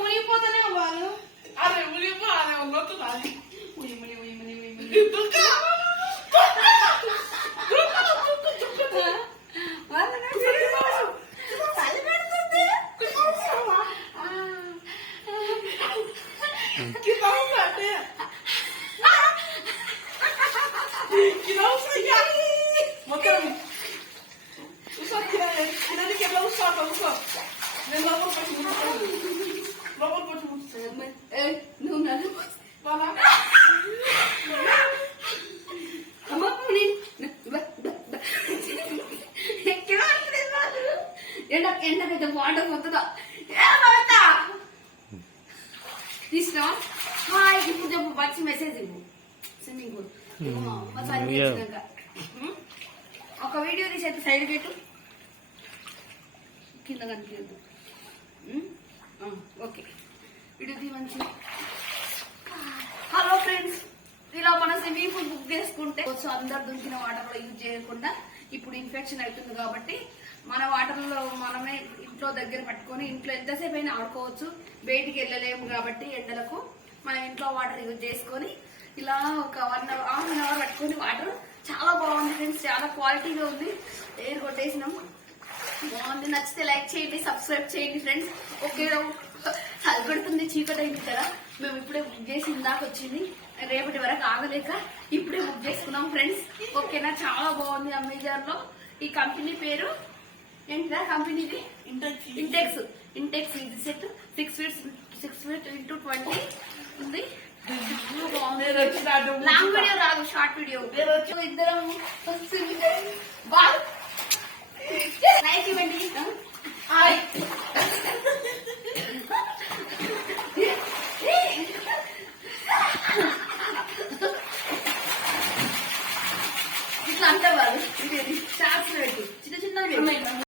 మునిగిపోతానే వాళ్ళు. అరే మునిగిపోవాలి నువ్వు నన్ను ఎండకైతే వాటర్ పోతుందా తీసినావా? హాయ్ ఇప్పుడు చెప్పు, వచ్చి మెసేజ్ ఇవ్వు. స్విమ్మింగ్ పూల్ ఒక వీడియో తీసి అయితే సైడ్ పెట్టు, కింద కనిపించద్దు. ఓకే, వీడియో తీ మంచి. హలో ఫ్రెండ్స్, ఇలా మన స్విమ్మింగ్ పూల్ బుక్ చేసుకుంటే అందరు దుంకిన వాటర్ కూడా యూజ్ చేయకుండా ఇప్పుడు ఇన్ఫెక్షన్ అవుతుంది కాబట్టి మన వాటర్లో మనమే ఇంట్లో దగ్గర పట్టుకొని ఇంట్లో ఎంతసేపు అయినా ఆడుకోవచ్చు. బయటికి వెళ్ళలేము కాబట్టి ఎండలకు మనం ఇంట్లో వాటర్ యూజ్ చేసుకొని ఇలా ఒక 1 అవర్ పట్టుకొని వాటర్ చాలా బాగుంది ఫ్రెండ్స్, చాలా క్వాలిటీగా ఉంది. ఎయిర్ కొట్టేసినాం, బాగుంది. నచ్చితే లైక్ చేయండి, సబ్స్క్రైబ్ చేయండి ఫ్రెండ్స్. ఓకే, అది కొడుతుంది, చీకటి అయింది కదా. మేము ఇప్పుడే బుక్ చేసి ఇందాక వచ్చింది, రేపటి వరకు ఆగలేక ఇప్పుడే బుక్ చేసుకున్నాం ఫ్రెండ్స్. ఓకేనా, చాలా బాగుంది. అమెజాన్ లో ఈ కంపెనీ పేరు ఏంటిదా? కంపెనీది ఇంటెక్స్. ఇది సెట్ 6 feet into 20 ఉంది. లాంగ్ వీడియో రాదు, షార్ట్ వీడియో. ఇద్దరం లైక్ ఇవ్వండి. ఇట్లా అంటే వాళ్ళు షార్ట్స్ పెట్టి చిన్న చిన్న